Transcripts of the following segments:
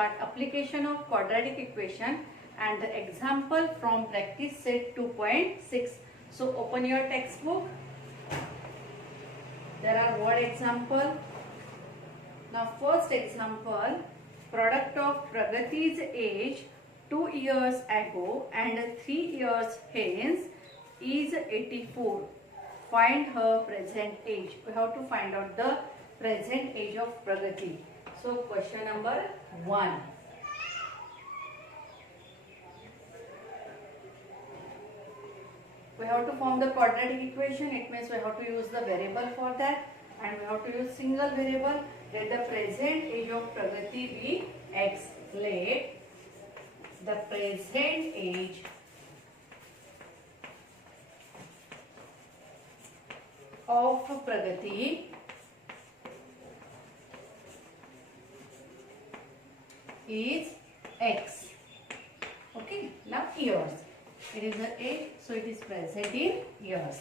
start application of quadratic equation and the example from practice set 2.6. So open your textbook. There are word example. Now first example, product of Pragati's age 2 years ago and 3 years hence is 84. Find her present age. We have to find out the present age of Pragati. So question number 1. We have to form the quadratic equation. It means we have to use the variable for that, and we have to use single variable. Let the present age of Pragati be x. Let the present age of Pragati is x. Okay, now years. It is the age, so it is present in years.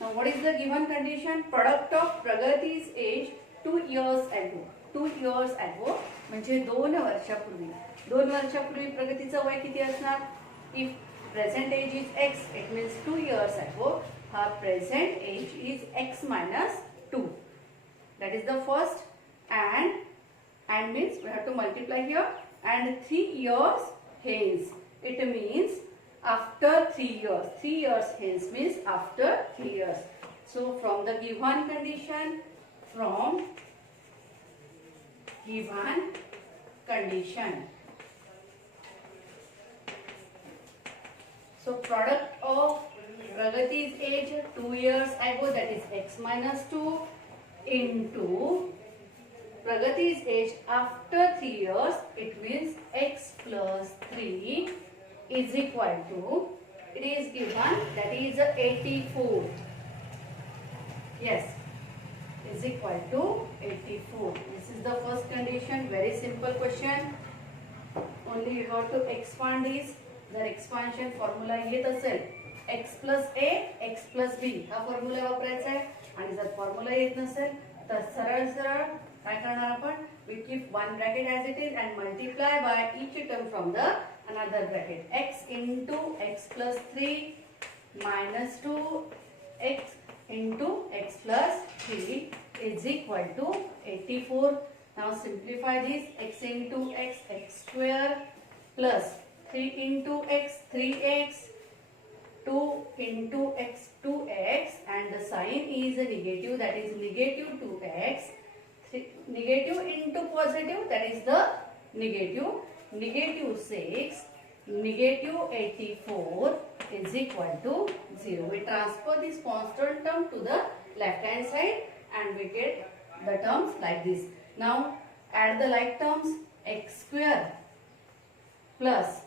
Now what is the given condition? Product of Pragati's age 2 years ago. 2 years ago म्हणजे 2 वर्षापूर्वी. 2 वर्षापूर्वी प्रगतीचं वय किती असणार? If present age is x, it means 2 years ago her present age is x minus 2. That is the first. And means we have to multiply here, and 3 years hence. It means after 3 years. 3 years hence means after 3 years. So from the given condition, so product of Pragati's age 2 years ago, that is x minus 2, into Pragati's age after 3 years, it means x plus 3 is equal to, it is given, that is 84. Yes, is equal to 84. This is the first condition. Very simple question. Only you have to expand this. जर expansion formula येत असेल x plus a x plus b हा formula वापरायचा आहे, आणि जर formula येत नसेल तर सरळ सरळ काय करणार आपण? We keep one bracket as it is and multiply by each term from the another bracket. X into x plus 3 minus 2x into x plus 3 is equal to 84. Now simplify this. X into x, x square, plus 3 into x, 3x, 2 into x, 2x, and the sign is a negative, that is negative 2x. Negative into positive, that is the negative. Negative 6, negative 84 is equal to 0. We transfer this constant term to the left hand side and we get the terms like this. Now add the like terms. X square plus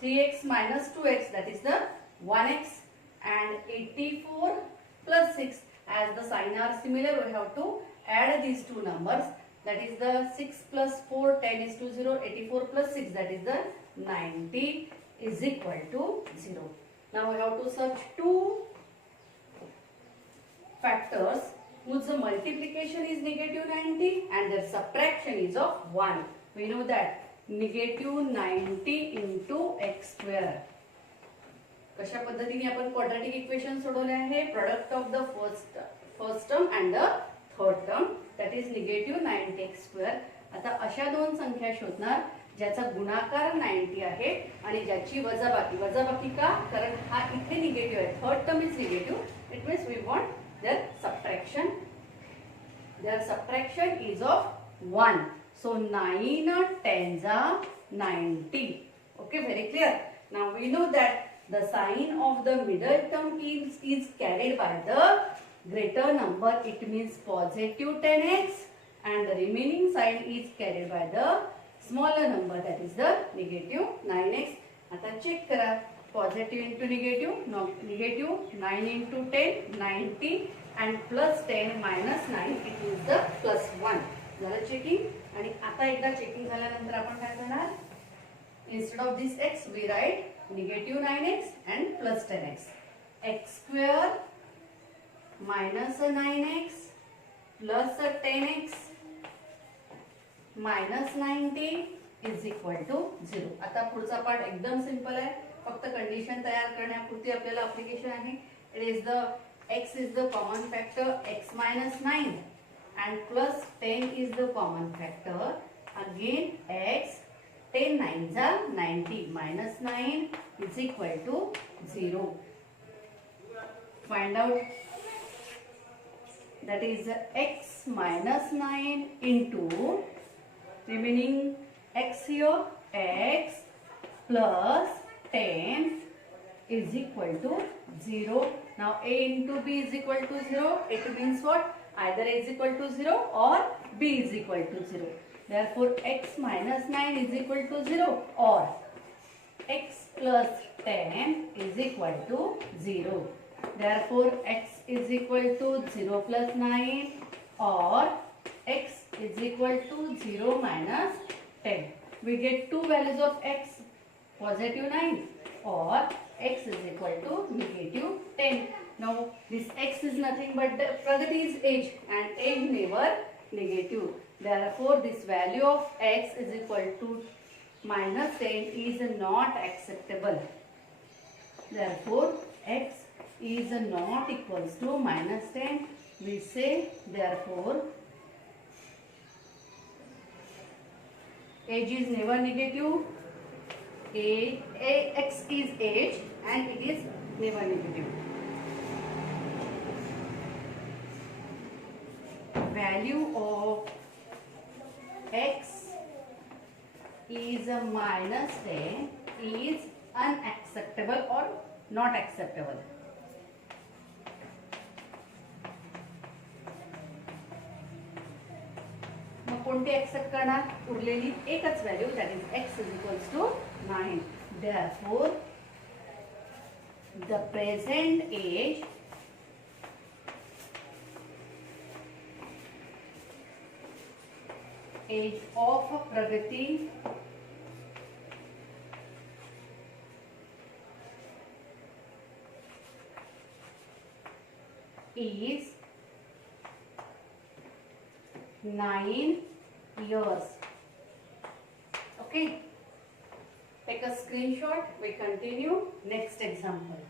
3x minus 2x, that is the 1x, and 84 plus 6. As the sign are similar, we have to add these two numbers. That is the 6 plus 4, 10 is to 0, 84 plus 6, that is the 90 is equal to 0. Now we have to search two factors whose multiplication is negative 90 and their subtraction is of 1. We know that negative 90 into x square. कशा पद्धतीने आपण quadratic equation सोडवले आहे? Product of the first term and the third term, that is negative 90x square. आता अशा दोन संख्या शोधणार ज्याचा गुणाकार 90 आहे आणि ज्याची वजाबाकी का? कारण हा इथे निगेटिव्ह आहे. Third term is negative. It means we want their subtraction. Their subtraction is of 1. So 9 10s are 90. Okay, very clear. Now we know that the sign of the middle term is carried by the greater number. It means positive 10x, and the remaining sign is carried by the smaller number, that is the negative 9x. आता check करा. Positive into negative, no, negative 9 into 10 90, and plus 10 minus 9, it is the plus 1. झालं checking. आणि आता एकदा checking झाल्यानंतर आपण काय करणार? Instead of this x, we write negative 9x and plus 10x. X square minus 9x plus 10x minus 90 is equal to 0. आता पुढचा पार्ट एकदम सिंपल आहे, फक्त कंडिशन तयार करण्यापुरती आपल्याला अप्लिकेशन आहे. It is the x is the common factor x minus 9 and plus 10 is the common factor. Again x, 10 9s are 90 minus 9 is equal to 0. Find out, that is x minus 9 into remaining x here, x plus 10 is equal to 0. Now a into b is equal to 0. It means what? Either a is equal to 0 or b is equal to 0. Therefore x minus 9 is equal to 0 or x plus 10 is equal to 0. Therefore x is equal to 0 plus 9 or x is equal to 0 minus 10. We get two values of x, positive 9 or x is equal to negative 10. Now this x is nothing but the Pragati's age and age never negative. Therefore this value of x is equal to minus 10 is not acceptable. Therefore x is not equals to minus 10. We say therefore age is never negative. X is age and it is never negative. Value of x is a minus 10 is unacceptable or not acceptable. मग कोणती accept करणार? उरलेली एकच value, that is x is equals to 9. Therefore the present age of Pragati is 9 years. Okay, take a screenshot. We continue. Next example.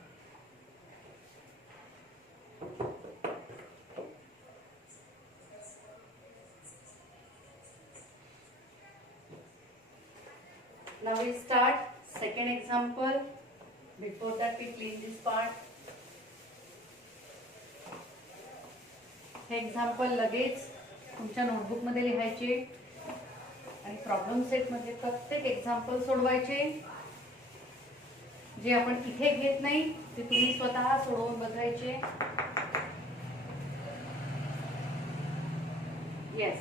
Now we start second example. Before that we clean this part. हे example लगेच तुमच्या notebook मध्ये लिहायचे आणि problem set मध्ये प्रत्येक example सोडवायचे. जे आपण इथे घेत नाही ते तुम्ही स्वतः सोडवून बघायचे. Yes,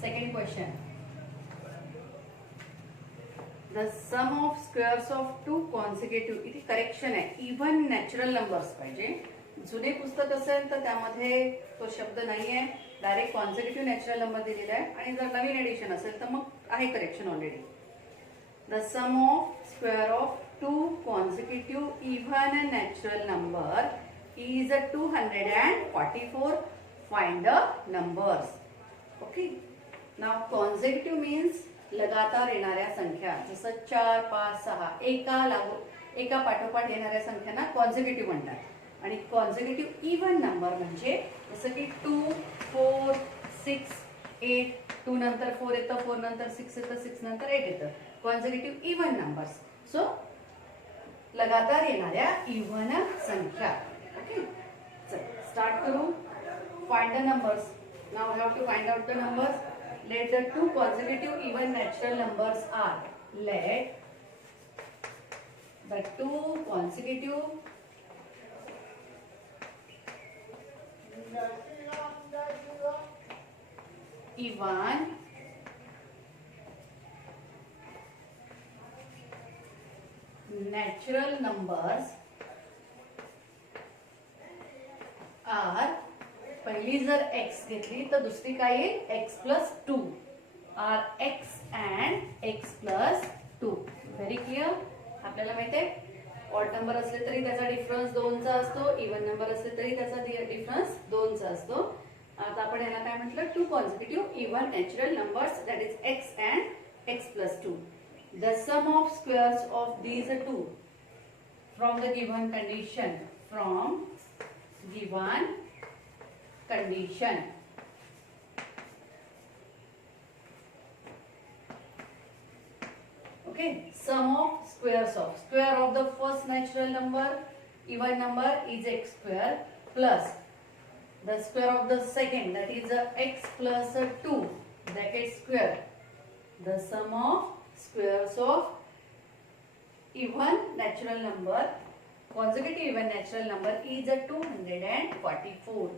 second question. The sum of squares of two consecutive, इथे करेक्शन आहे, इव्हन नॅचरल नंबर्स पाहिजे. जुने पुस्तक असेल तर त्यामध्ये तो शब्द नाही आहे, डायरेक्ट कॉन्सिक्युटिव्ह नॅचरल नंबर दिलेला आहे. आणि जर नवीन एडिशन असेल तर मग आहे correction already. The sum of square of two consecutive even natural number is 244. Find the numbers. Okay, now consecutive means लगातार येणाऱ्या संख्या, जसं 4 5 6 एका पाठोपाठ येणाऱ्या संख्यांना कॉन्सिक्युटिव्ह म्हणतात. आणि कॉन्सिक्युटिव्ह इव्हन नंबर म्हणजे जसं की 2 4 6 8, 2 नंतर 4 येतं, 4 नंतर 6 येतं, 6 नंतर 8 येतं. Consecutive even numbers. सो लगातार येणाऱ्या इव्हन संख्या. ओके, चल स्टार्ट करू. Find the numbers. Now we have to find out the numbers. Let the two consecutive even natural numbers are. Let the two consecutive even natural numbers are. पहिली जर x घेतली तर दुसरी काय येईल? x plus 2. Are x and x plus 2. Very clear. आपल्याला माहिती आहे ऑड नंबर असले तरी त्याचा डिफरन्स 2 चा असतो, इव्हन नंबर असले तरी त्याचा डिफरन्स 2 चा असतो. आता आपण याला काय म्हटलं? Two consecutive even natural numbers, that is x and x plus 2. The sum of squares of these two from the given condition. From given condition. Okay, sum of squares of. Square of the first natural number, even number, is x square plus the square of the second, that is x plus 2 bracket square. The sum of squares of even natural number, consecutive even natural number, is 244.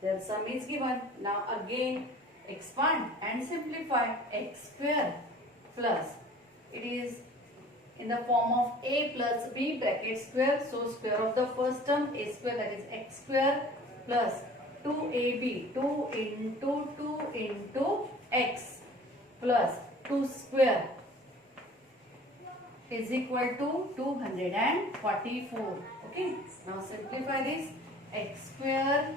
Their sum is given. Now again expand and simplify. X square plus, it is in the form of a plus b bracket square. So square of the first term, a square, that is x square plus 2ab, 2 into x plus 2 square is equal to 244. Okay, now simplify this. X square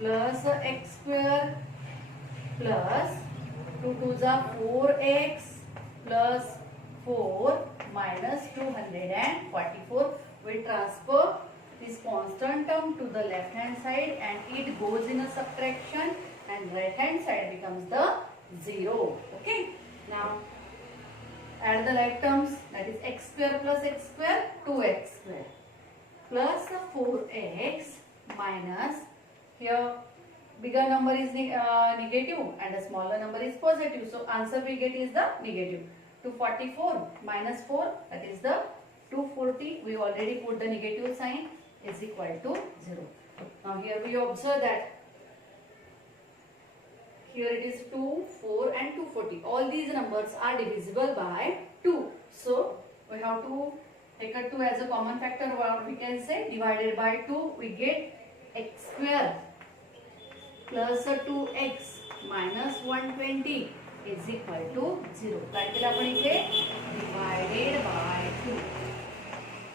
plus x square plus 2 2s are 4x plus 4 minus 244. We transfer this constant term to the left hand side and it goes in a subtraction, and right hand side becomes the 0. Okay, now add the like terms, that is x square plus x square, 2x square plus 4x minus, here bigger number is negative and the smaller number is positive, so answer we get is the negative. 244 minus 4, that is the 240. We already put the negative sign, is equal to 0. Now here we observe that here it is 2, 4 and 240. All these numbers are divisible by 2. So we have to take a 2 as a common factor, or we can say divided by 2. We get x square plus 2x minus 120 is equal to 0. काय केलं आपण इथे? Divided by 2.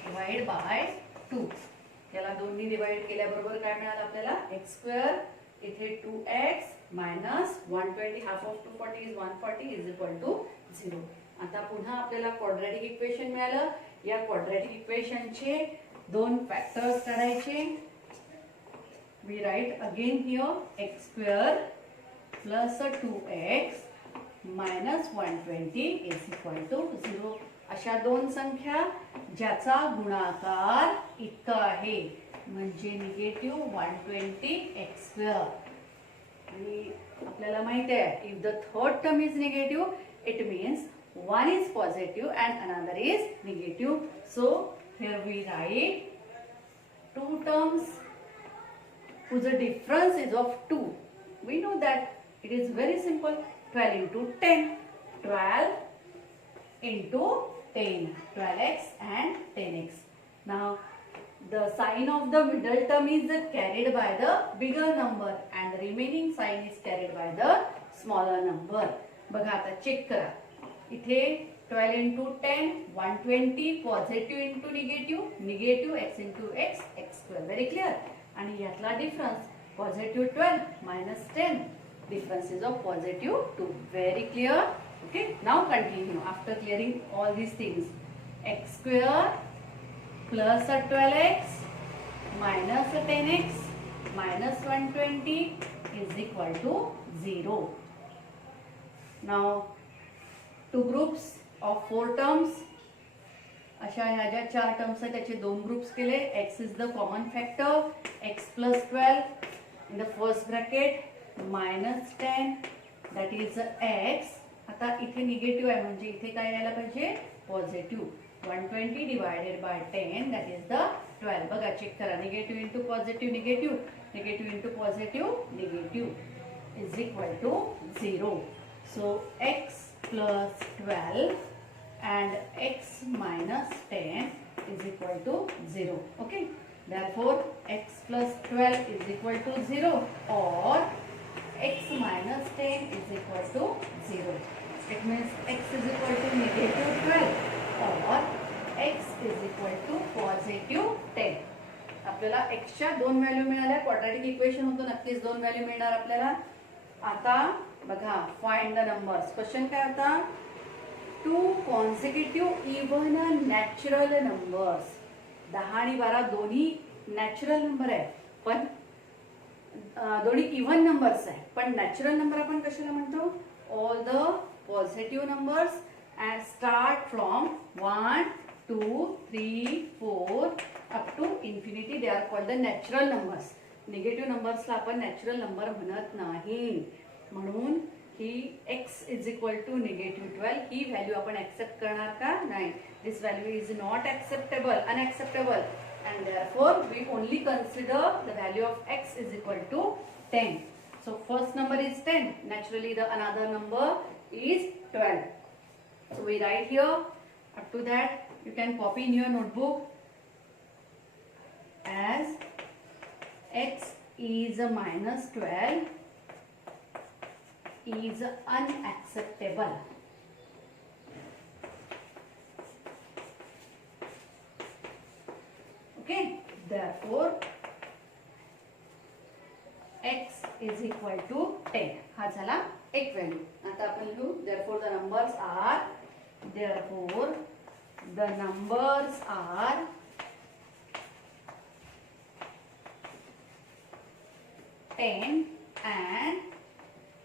Divide by 2. याला दोन्ही divide केल्याबरोबर काय मिळालं आपल्याला? x square, इथे 2x minus 120, half of 240 is 140 is equal to 0. आता पुन्हा आपल्याला क्वाड्रॅटिक इक्वेशन मिळालं. या क्वाड्रॅटिक इक्वेशनचे दोन फॅक्टर्स काढायचे. We write again here x square plus 2x minus 120 is equal to 0. अशा दोन संख्या ज्याचा गुणाकार इतका आहे, म्हणजे निगेटिव्ह 120 x square. आणि आपल्याला माहिती आहे, if the third term is negative, it means one is positive and another is negative. So here we write two terms whose difference is of 2. We know that it is very simple. 12 into 10. 12 into 10. 12x and 10x. Now the sign of the middle term is carried by the bigger number and the remaining sign is carried by the smaller number. बघा आता check करा. इथे 12 into 10, 120, positive into negative, negative x into x, x square. Very clear? आणि यातला difference positive 12 minus 10, difference is of positive 2. Very clear? Okay, now continue after clearing all these things. X square plus 12x minus 10x minus 120 is equal to 0. Now two groups of 4 terms. अशा ह्या ज्या 4 terms आहेत त्याचे 2 groups केले. x is the common factor, x plus 12 in the first bracket minus 10, that is x. आता इथे negative आहे म्हणजे इथे काय यायला पाहिजे? Positive. 120 divided by 10, that is the 12. बघा चेक करा. Negative into positive negative, negative into positive negative is equal to 0. So x plus 12 and x minus 10 is equal to 0. Okay, therefore x plus 12 is equal to 0 or x minus 10 is equal to 0. It means x is equal to negative 12 or x is equal to positive 10. आपल्याला x च्या 2 value मिळाल्या. Quadratic equation होतं, नक्कीच 2 value मिळणार आपल्याला. आता बघा, find the numbers. Question काय होता? 2 consecutive even natural numbers. 10 आणि 12 दोन्ही नॅचरल नंबर आहे, पण दोन्ही इव्हन नंबर्स आहे. पण नॅचरल नंबर आपण कशाला म्हणतो? All the positive numbers start from 1, 2, 3, 4 up to infinity. They are called the natural numbers. Negative नंबर्सला आपण नॅचरल नंबर म्हणत नाही. म्हणून ही x इज इक्वल टू -12 ही व्हॅल्यू आपण ऍक्सेप्ट करणार का? नाही. This value is not acceptable, unacceptable, and therefore we only consider the value of x is equal to 10. So first number is 10. Naturally the another number is 12. So we write here. Up to that you can copy in your notebook as x is a -12 is unacceptable. Okay, therefore x is equal to 10. हा झाला एक value. आता आपण लिहू therefore the numbers are 10 and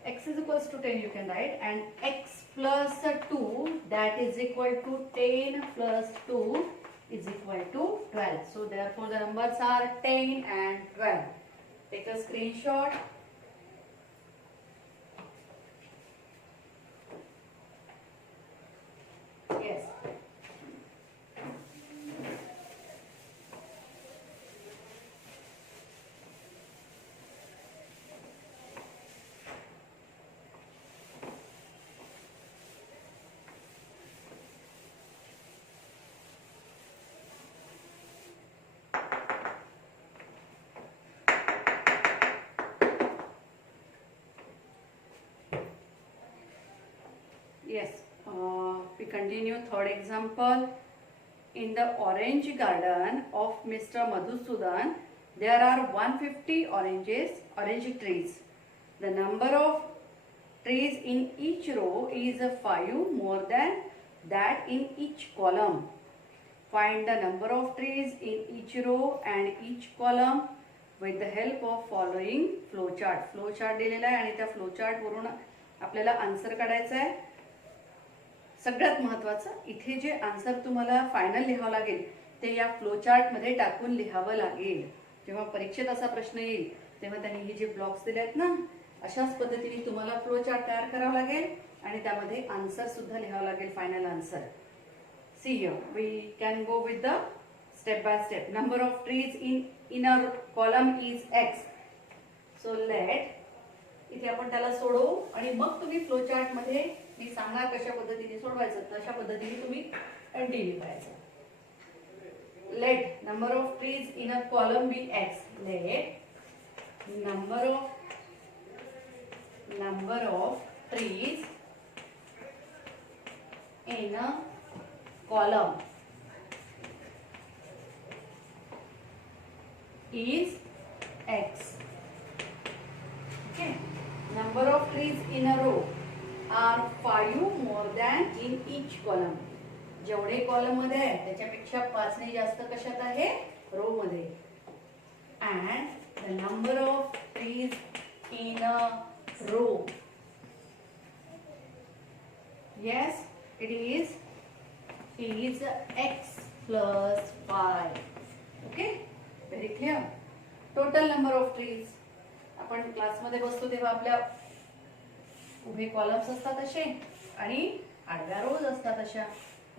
x is equals to 10 you can write, and x plus 2 that is equal to 10 plus 2 is equal to 12. So therefore the numbers are 10 and 12. Take a screenshot. Yes. Yes, we continue third example. In the orange garden of Mr. Madhusudan, there are 150 orange trees. The number of trees in each row is 5 more than that in each column. Find the number of trees in each row and each column with the help of following flowchart. Flowchart दिलेला आहे आणि त्या flowchart वरून आपल्याला answer काढायचा आहे. सगळ्यात महत्त्वाचं इथे जे आन्सर तुम्हाला फायनल लिहावं लागेल ते या फ्लोचार्ट मध्ये टाकून लिहावं लागेल. जेव्हा परीक्षेत असा प्रश्न येईल तेव्हा त्यांनी हे जे ब्लॉक्स दिले आहेत ना अशाच पद्धतीने तुम्हाला फ्लोचार्ट तयार करावा लागेल आणि त्यामध्ये आन्सर सुद्धा लिहावं लागेल, final answer. See here we can go with the step by step. Number of trees in a column is x. So let इथे आपण त्याला सोडवू आणि मग तुम्ही फ्लोचार्ट मध्ये मी सांगणार कशा पद्धतीने सोडवायचं तशा पद्धतीने तुम्ही कंटिन्यू करायचं. Let number of trees in a column be x. Let number of trees in a column is x. Okay, number of trees in a row are 5 more than in each column. जेवढे column मध्ये आहे त्याच्यापेक्षा 5 ने जास्त कशात आहे? रो मध्ये. and the number of trees in a row, yes it is x plus 5. okay, very clear. total number of trees, आपण क्लास मध्ये बसतो तेव्हा आपल्या उभे कॉलम्स असतात असे आणि आडव्या रोज असतात अशा.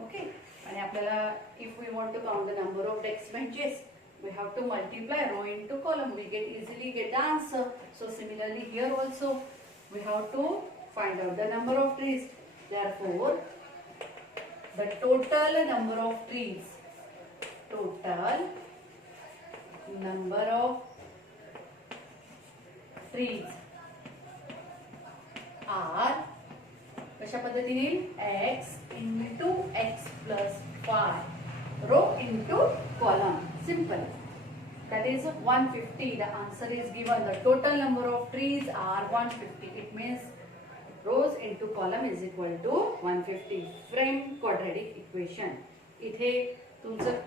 ओके, आणि आपल्याला if we want to count the number of desk benches we have to multiply row into column. We can easily get the answer. So similarly here also we have to find out the number of trees. Therefore the total number of trees, total number of trees are कशा पद्धतीने x into x plus 5 row into column. Simple. That is 150. The answer is given. The total number of trees are 150. It means rows into column is equal to 150. Frame quadratic equation. इथे तुमचं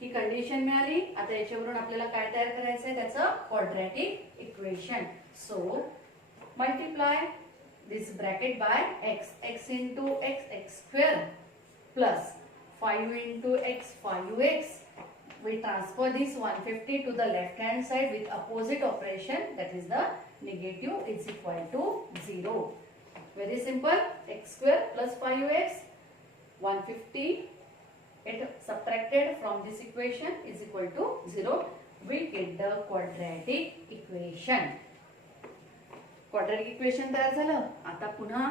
ही condition मिळाली. आता याच्यावरून आपल्याला काय तयार करायचं आहे, त्याचं quadratic equation. So multiply this bracket by x, x into x, x square plus 5 into x, 5x. We transfer this 150 to the left hand side with opposite operation, that is the negative is equal to 0. Very simple. X square plus 5x, 150 it subtracted from this equation is equal to 0. We get the quadratic equation. Quadratic equation तयार झालं. आता पुन्हा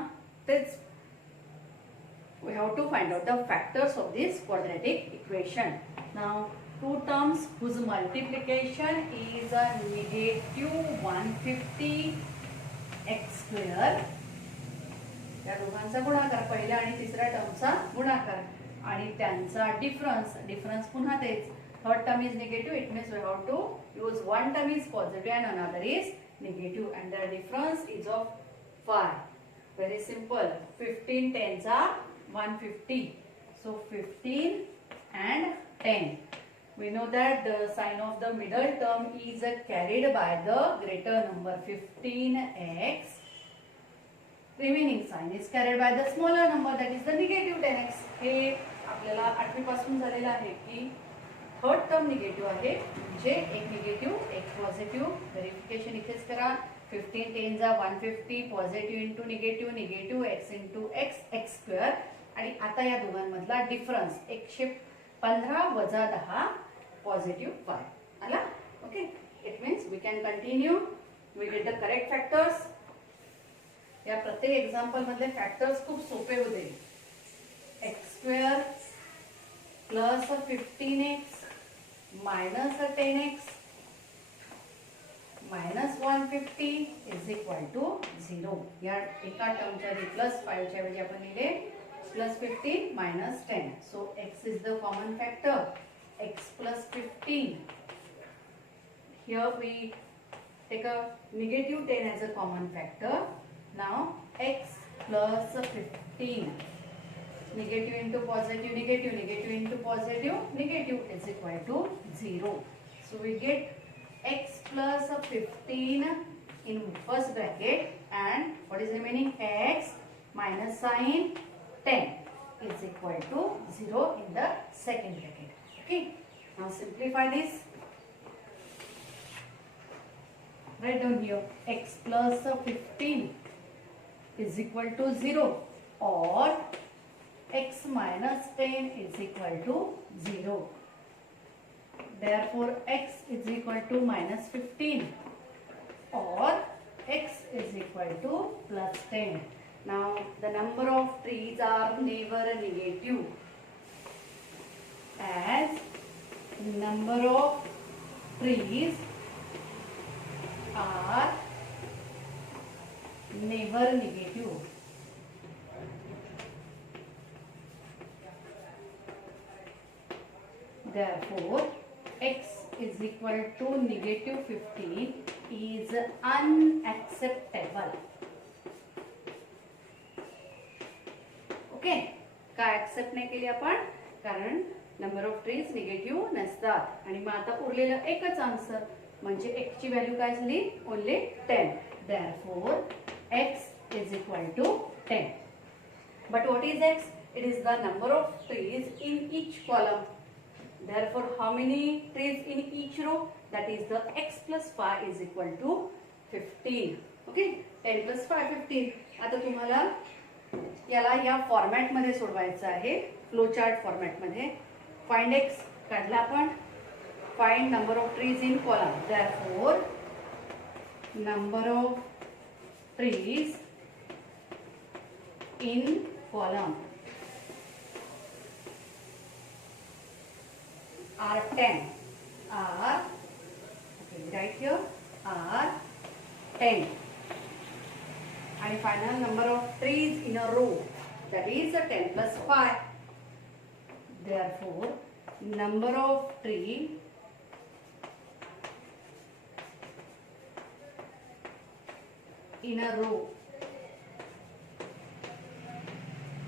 तेच we have to find out the factors of this quadratic equation. Now two terms whose multiplication is a negative 150 x square. या दोघांचा गुणाकार, पहिल्या आणि तिसऱ्या टर्मचा गुणाकार आणि त्यांचा डिफरन्स पुन्हा तेच. Third term is negative, it means we have to use one term is positive and another is negative, and the difference is of 5. Very simple. 15 tens are 150. So 15 and 10. We know that the sign of the middle term is carried by the greater number 15x. Remaining sign is carried by the smaller number, that is the negative 10x. हे आपल्याला 8वी पासून झालेलं आहे की third term negative आहे, म्हणजे एक negative एक positive. Verification इथेच करा. 15 10 जा 150, positive into negative x into x square. आणि आता या दोघांमधला डिफरन्स 115 वजा 10 पॉझिटिव्ह 5 आला. Okay, it means we can continue. We get the correct factors. या प्रत्येक एक्झाम्पल मधले फॅक्टर्स खूप सोपे होते. x square plus 15x minus 10x minus 150 is equal to 0. या एका टर्मच्या आधी प्लस 5 च्या ऐवजी आपण लिहिले plus 15 minus 10. So x is the common factor. x plus 15. Here we take a negative 10 as a common factor. Now x plus 15. Negative into positive, negative into positive, negative is equal to 0. So we get x plus 15 in first bracket, and what is remaining, x minus sign 10 is equal to 0 in the second bracket. Okay, now simplify this. Write down here x plus 15 is equal to 0, or x minus 10 is equal to 0. Therefore x is equal to minus 15, or x is equal to plus 10. Now the number of trees are never negative, as number of trees are never negative. Therefore x is equal to negative 15 is unacceptable. Okay, का accept नाही केली आपण? कारण number of trees negative नसतात. आणि मग आता उरलेलं एकच आन्सर म्हणजे x ची व्हॅल्यू काय झाली? Only 10. Therefore x is equal to 10. But what is x? It is the number of trees in each column. Therefore, how many trees in each row? That is the x plus 5 is equal to 15. Okay, 10 plus 5 15. आता तुम्हाला याला या format मध्ये सोडवायचं आहे, flow chart format मध्ये. Find x काढला आपण. Find number of trees in column. Therefore, number of trees in column are 10. Are, okay, right here, are 10. And final number of trees in a row, that is 10 plus 5. Therefore, number of tree in a row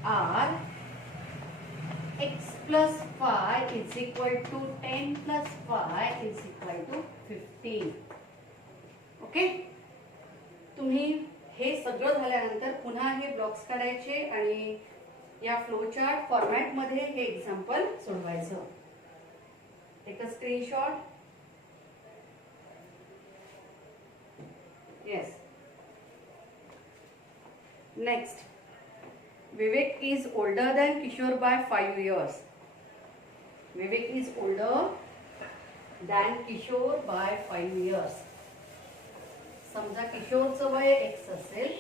are x plus 5 is equal to 10 plus 5 is equal to 15. Okay, तुम्ही हे सगळं झाल्यानंतर पुन्हा हे blocks काढायचे आणि या flow chart format मध्ये हे example सोडवायचं. Take a screenshot. Yes. Next, Vivek is older than Kishore by 5 years. Vivek is older than Kishore by 5 years. समजा किशोरचं वय x असेल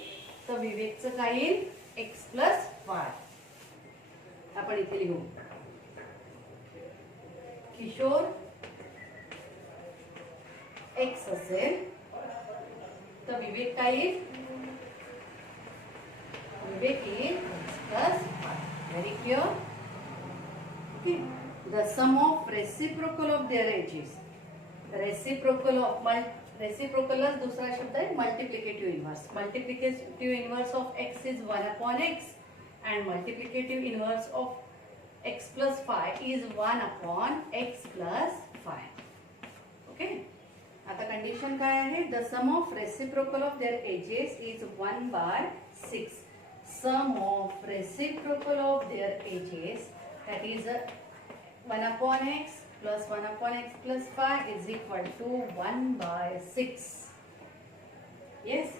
तर विवेकचं काय येईल x plus 5. आपण इथे लिहू. किशोर x असेल तर विवेक काय येईल Vivek is x plus 5. Very clear? Okay. The sum of reciprocal of their ages. Reciprocal as दूसरा शब्द है multiplicative inverse. Multiplicative inverse of x is 1 upon x and multiplicative inverse of x plus 5 is 1 upon x plus 5. Okay. आता condition काय आहे? The sum of reciprocal of their ages is 1 by 6. Sum of reciprocal of their ages, that is 1 upon x plus 1 upon x plus 5 is equal to 1 by 6. Yes,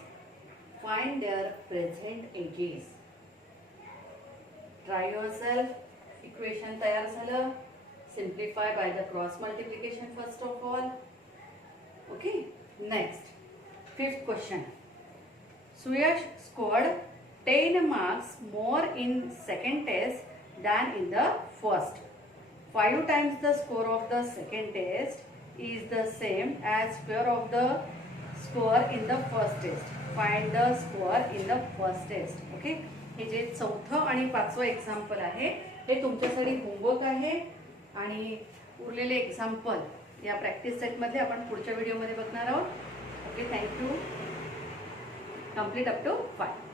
find their present ages. Try yourself. Equation तयार झालं. Simplify by the cross multiplication first of all. Okay. Next, 5th question. Suyash scored 10 marks more in second test than in the first. 5 times the score of the second test is the same as square of the score in the first test. Find the score in the first test. Okay. हे जे चौथं आणि पाचवं example आहे हे तुमच्यासाठी homework आहे आणि उरलेले example या practice सेटमध्ये आपण पुढच्या व्हिडिओमध्ये बघणार आहोत. Okay, thank you. Complete up to 5.